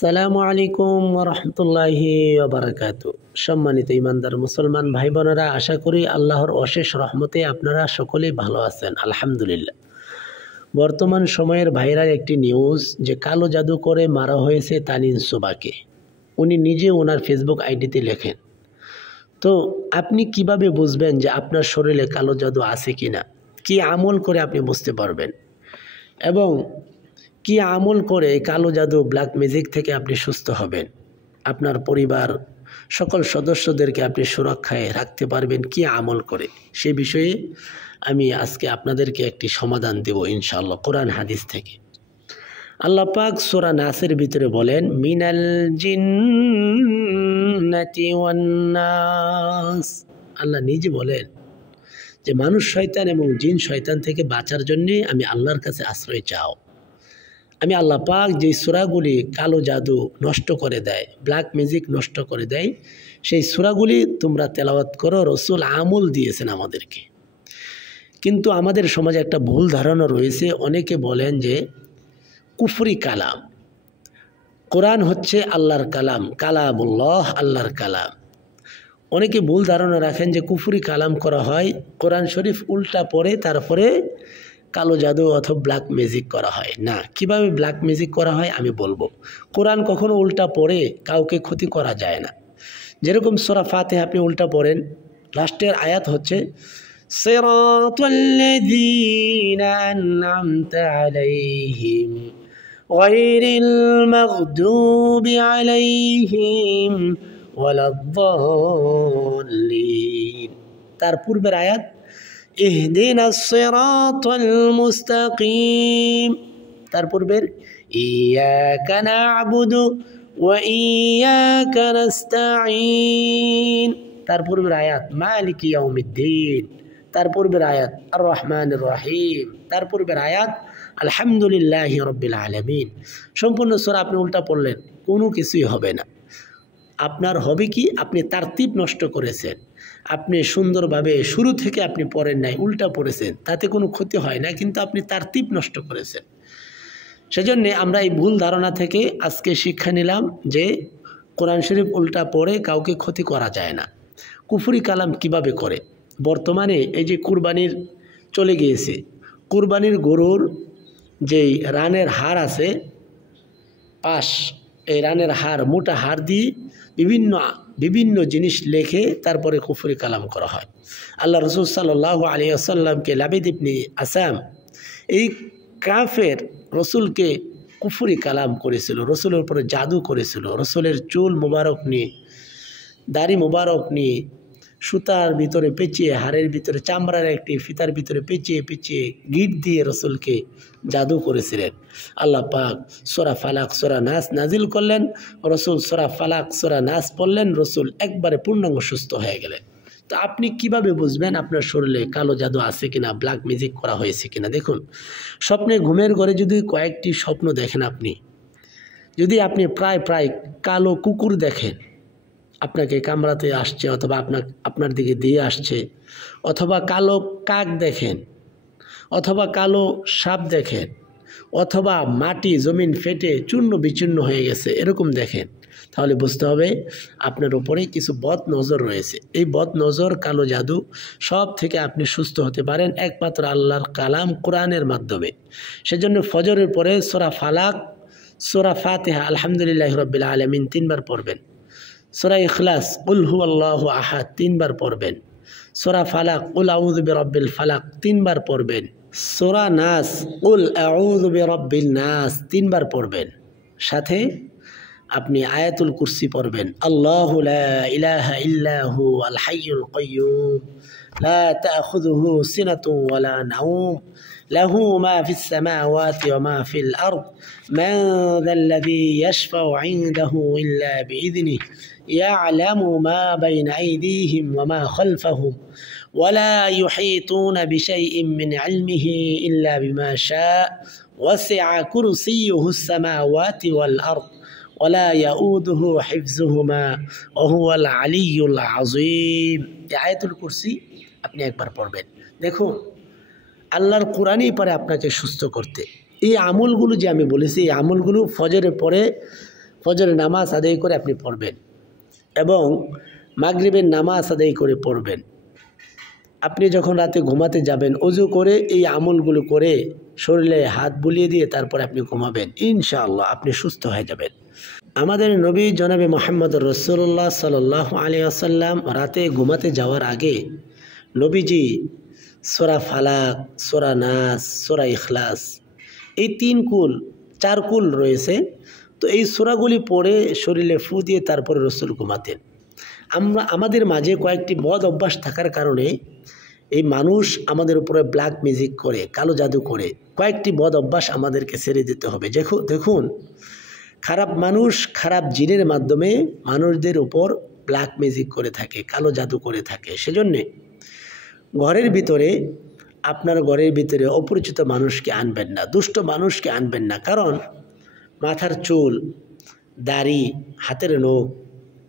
আসসালামু আলাইকুম ওয়া রাহমাতুল্লাহি ওয়া বারাকাতুহু। সম্মানিত ইমানদার মুসলমান ভাই বোনেরা, আশা করি আল্লাহর অশেষ রহমতে আপনারা সকলেই ভালো আছেন। আলহামদুলিল্লাহ। বর্তমান সময়ের ভাইরাল একটি নিউজ যে কালো জাদু করে মারা হয়েছে তানিন সুবাকে। উনি নিজে ওনার ফেসবুক আইডিতে লেখেন। তো আপনি কিভাবে বুঝবেন যে আপনার শরীরে কালো জাদু আছে কিনা? কি আমল করে আপনি বুঝতে পারবেন? এবং কি আমল করে এই কালো জাদু ব্ল্যাক ম্যাজিক থেকে আপনি সুস্থ হবেন? আপনার পরিবার সকল সদস্যদেরকে আপনি সুরক্ষায় রাখতে পারবেন কি আমল করে? সে বিষয়ে আমি আজকে আপনাদেরকে একটি সমাধান দেব ইনশাআল্লাহ কোরআন হাদিস থেকে। আল্লাহ পাক সূরা নাসের ভিতরে বলেন, মিনাল জিন্নাতি ওয়ান নাস। আল্লাহ নিজে বলেন যে মানুষ শয়তান এবং জিন শয়তান থেকে বাঁচার জন্যে আমি আল্লাহর কাছে আশ্রয় চাও। আমি আল্লাহ পাক যে সূরাগুলি কালো জাদু নষ্ট করে দেয়, ব্ল্যাক ম্যাজিক নষ্ট করে দেয়, সেই সূরাগুলি তোমরা তেলাওয়াত করো। রসুল আমল দিয়েছেন আমাদেরকে। কিন্তু আমাদের সমাজে একটা ভুল ধারণা রয়েছে। অনেকে বলেন যে কুফরি কালাম, কোরআন হচ্ছে আল্লাহর কালাম, কালামুল্লাহ আল্লাহর কালাম। অনেকে ভুল ধারণা রাখেন যে কুফরি কালাম করা হয়, কোরআন শরীফ উল্টা পড়ে তারপরে কালো জাদু অথবা ব্ল্যাক ম্যাজিক করা হয়। না, কিভাবে ব্ল্যাক ম্যাজিক করা হয় আমি বলবো। কোরআন কখনো উল্টা পড়ে কাউকে ক্ষতি করা যায় না। যেরকম সূরা ফাতিহা আপনি উল্টা পড়েন, লাস্টের আয়াত হচ্ছে সিরাতাল্লাযীনা আন'আমতা আলাইহিম গায়রিল মাগদুবি আলাইহিম ওয়ালাদ-দাল্লিন। তার পূর্বের আয়াত ইহদিনাস সিরাতাল মুস্তাকিম। তার পূর্বের ইয়াকা না'বুদু ওয়া ইয়াকা নাস্তাঈন। তার পূর্বের আয়াত মালিকি ইয়াউমিদ্দিন। তার পূর্বের আয়াত আর রহমানির রহিম। তার পূর্বের আয়াত আলহামদুলিল্লাহি রাব্বিল আলামিন। সম্পূর্ণ সূরা আপনি উল্টা পড়লেন, কোনো কিছুই হবে না। আপনার হবে কি, আপনি তারতিব নষ্ট করেছেন। আপনি সুন্দরভাবে শুরু থেকে আপনি পড়েন নাই, উল্টা পড়েছেন, তাতে কোনো ক্ষতি হয় না, কিন্তু আপনি তারতিব নষ্ট করেছেন। সেজন্য আমরা এই ভুল ধারণা থেকে আজকে শিক্ষা নিলাম যে কোরআন শরীফ উল্টা পড়ে কাউকে ক্ষতি করা যায় না। কুফরি কালাম কিভাবে করে? বর্তমানে এই যে কুরবানির চলে গিয়েছে, কুরবানির গরুর যেই রানের হাড় আছে পাশ, এই রানের হাড়, মোটা হাড় দিয়ে বিভিন্ন জিনিস লেখে তারপরে কুফরি কালাম করা হয়। আল্লাহ রসুল সাল্লাল্লাহু আলাইহি ওয়াসাল্লামকে লাবিদ ইবনে আসাম এই কাফের রসুলকে কুফরি কালাম করেছিল, রসুলের উপরে জাদু করেছিল। রসুলের চুল মুবারক নিয়ে, দাড়ি মুবারক নিয়ে সুতার ভিতরে পেঁচিয়ে, হাড়ের ভিতরে চামড়ার একটি ফিতার ভিতরে পেঁচিয়ে গিট দিয়ে রসুলকে জাদু করেছিলেন। আল্লাহ পাক সূরা ফালাক সূরা নাস নাজিল করলেন, রসুল সূরা ফালাক সূরা নাস পড়লেন, রসুল একবারে পূর্ণাঙ্গ সুস্থ হয়ে গেলেন। তো আপনি কিভাবে বুঝবেন আপনার শরীরে কালো জাদু আছে কিনা, ব্ল্যাক ম্যাজিক করা হয়েছে কিনা? দেখুন, স্বপ্নে ঘুমের ঘরে যদি কয়েকটি স্বপ্ন দেখেন, যদি আপনি প্রায় কালো কুকুর দেখেন আপনাকে কামড়াতে আসছে, অথবা আপনার দিকে দিয়ে আসছে, অথবা কালো কাক দেখেন, অথবা কালো সাপ দেখেন, অথবা মাটি জমিন ফেটে চূর্ণ বিচূর্ণ হয়ে গেছে, এরকম দেখেন, তাহলে বুঝতে হবে আপনার উপরে কিছু বদ নজর রয়েছে। এই বদ নজর, কালো জাদু সব থেকে আপনি সুস্থ হতে পারেন একমাত্র আল্লাহর কালাম কোরআনের মাধ্যমে। সেজন্য ফজরের পরে সূরা ফালাক, সূরা ফাতিহা, আলহামদুলিল্লাহি রাব্বিল আলামিন 3 বার পড়বেন। সূরা ইখলাস কুল হুয়াল্লাহু আহাদ 3 বার পড়বেন। সূরা ফালাক কুল আউযু বিরাব্বিল ফালাক 3 বার পড়বেন। সূরা নাস কুল আউযু বিরাব্বিন নাস 3 বার পড়বেন। সাথে আপনি আয়াতুল কুরসি পড়বেন। আল্লাহু লা ইলাহা ইল্লা হু আল হাইয়ুল কাইয়্যুম লা তাখুযুহু সিনাতুন ওয়ালা নাওম লাহু মা ফিস সামাওয়াতি ওয়া মা ফিল আরদ মান যাল্লাযী ইয়াশফাউ ইনদাহু ইল্লা বিইذনিহি ইয়ালামু মা বাইনা আইদিহিম ওয়া মা খালফাহুম ওয়ালা ইউহীতুনা বিশাইইন মিন ইলমিহি ইল্লা বিমা শাআ ওয়াসি'a কুরসিয়্যুহুস সামাওয়াতি ওয়াল আরদ ওয়ালা ইয়াউদুহু হিফযুহুমা ওয়া হুয়াল আলিয়্যুল আযীম। এই আয়াতুল কুরসি আপনি একবার পড়বেন। দেখুন, আল্লাহর কোরআনই পারে আপনাকে সুস্থ করতে। এই আমলগুলো যে আমি বলেছি, এই আমলগুলো ফজরের পরে ফজরের নামাজ আদায় করে আপনি পড়বেন এবং মাগরিবের নামাজ আদায় করে পড়বেন। আপনি যখন রাতে ঘুমাতে যাবেন ওযু করে এই আমলগুলো করে শরীরে হাত বুলিয়ে দিয়ে তারপরে আপনি ঘুমাবেন, ইনশাআল্লাহ আপনি সুস্থ হয়ে যাবেন। আমাদের নবী জনাবে মুহাম্মদ রাসূলুল্লাহ সাল্লাল্লাহু আলাইহি ওয়াসাল্লাম রাতে ঘুমাতে যাওয়ার আগে নবীজি সূরা ফালাক, সূরা নাস, সূরা ইখলাস এই 4 কুল রয়েছে, তো এই সূরাগুলি পড়ে শরীরে ফু দিয়ে তারপরে রাসূল ঘুমাতেন। আমাদের মাঝে কয়েকটি বদ অভ্যাস থাকার কারণে এই মানুষ আমাদের উপরে ব্ল্যাক ম্যাজিক করে, কালো জাদু করে। কয়েকটি বদ অভ্যাস আমাদেরকে ছেড়ে দিতে হবে। দেখুন, খারাপ মানুষ খারাপ জিনের মাধ্যমে মানুষদের উপর ব্ল্যাক ম্যাজিক করে থাকে, কালো জাদু করে থাকে। সেজন্যে আপনার ঘরের ভিতরে অপরিচিত মানুষকে আনবেন না, দুষ্ট মানুষকে আনবেন না। কারণ মাথার চুল, দাড়ি, হাতের নখ,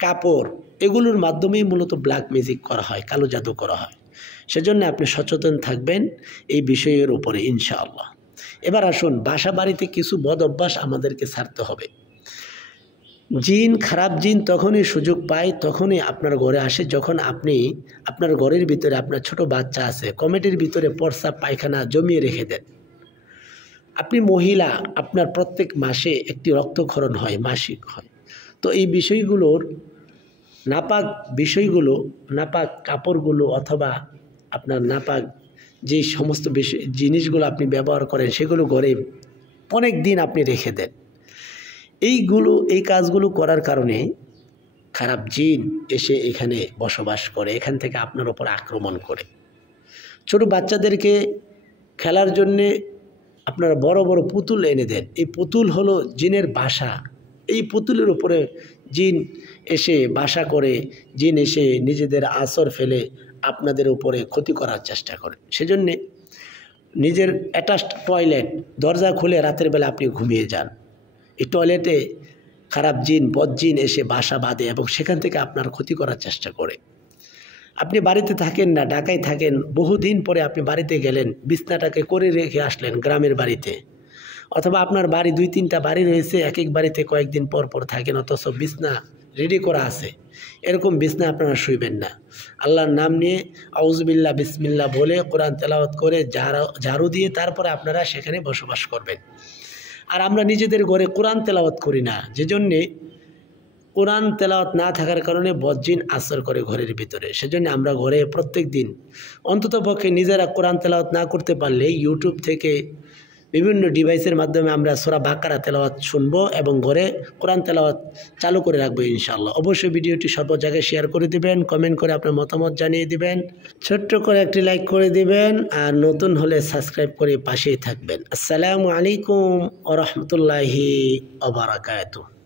কাপড় এগুলোর মাধ্যমেই মূলত ব্ল্যাক ম্যাজিক করা হয়, কালো জাদু করা হয়। সেজন্য আপনি সচেতন থাকবেন এই বিষয়ের উপরে ইনশাআল্লাহ। এবার আসুন, বাসা বাড়িতে কিছু বদ অভ্যাস আমাদেরকে ছাড়তে হবে। খারাপ জিন তখনই সুযোগ পায়, তখনই আপনার ঘরে আসে যখন আপনি আপনার ঘরের ভিতরে আপনার ছোট বাচ্চা আছে, কমেটির ভিতরে প্রস্রাব পায়খানা জমিয়ে রেখে দেন। আপনি মহিলা, আপনার প্রত্যেক মাসে একটি রক্তক্ষরণ হয়, মাসিক হয়। তো এই নাপাক কাপড়গুলো অথবা আপনার নাপাক যে সমস্ত জিনিসগুলো আপনি ব্যবহার করেন সেগুলো ঘরে অনেক দিন আপনি রেখে দেন। এই কাজগুলো করার কারণে খারাপ জিন এসে এখানে বসবাস করে, এখান থেকে আপনার উপর আক্রমণ করে। ছোট বাচ্চাদেরকে খেলার জন্যে আপনারা বড় বড় পুতুল এনে দেন। এই পুতুল হলো জিনের বাসা। এই পুতুলের উপরে জিন এসে বাসা করে, জিন এসে নিজেদের আসর ফেলে আপনাদের উপরে ক্ষতি করার চেষ্টা করে। সেজন্যে নিজের অ্যাটাচড টয়লেট দরজা খুলে রাতের বেলা আপনি ঘুমিয়ে যান। এই টয়লেটে খারাপ জিন, বদ জিন এসে বাসা বাঁধে এবং সেখান থেকে আপনার ক্ষতি করার চেষ্টা করে। আপনি বাড়িতে থাকেন না, ঢাকায় থাকেন, বহুদিন পরে আপনি বাড়িতে গেলেন, বিছনাটাকে করে রেখে আসলেন গ্রামের বাড়িতে, অথবা আপনার বাড়ি 2-3টা বাড়ি রয়েছে, এক এক বাড়িতে কয়েকদিন পর পর থাকেন, অথচ বিছনা রেডি করা আছে। এরকম বিছনা আপনারা শুইবেন না। আল্লাহর নাম নিয়ে আউযুবিল্লাহ বিসমিল্লাহ বলে কোরআন তেলাওয়াত করে ঝাড়ু দিয়ে তারপরে আপনারা সেখানে বসবাস করবেন। আর আমরা নিজেদের ঘরে কোরআন তেলাওয়াত করি না, যেজন্যে কোরআন তেলাওয়াত না থাকার কারণে বদজিন আসর করে ঘরের ভিতরে। সেজন্য আমরা ঘরে প্রত্যেক দিন অন্ততপক্ষে নিজেরা কোরআন তেলাওয়াত না করতে পারলে ইউটিউব থেকে বিভিন্ন ডিভাইসের মাধ্যমে আমরা সূরা বাকারা তেলাওয়াত শুনবো এবং ঘরে কোরআন তেলাওয়াত চালু করে রাখবো ইনশাআল্লাহ। অবশ্যই ভিডিওটি সর্ব জায়গায় শেয়ার করে দিবেন, কমেন্ট করে আপনার মতামত জানিয়ে দিবেন, ছোট্ট করে একটি লাইক করে দিবেন, আর নতুন হলে সাবস্ক্রাইব করে পাশেই থাকবেন। আসসালামু আলাইকুম ওয়া রাহমাতুল্লাহি ওয়া বারাকাতুহু।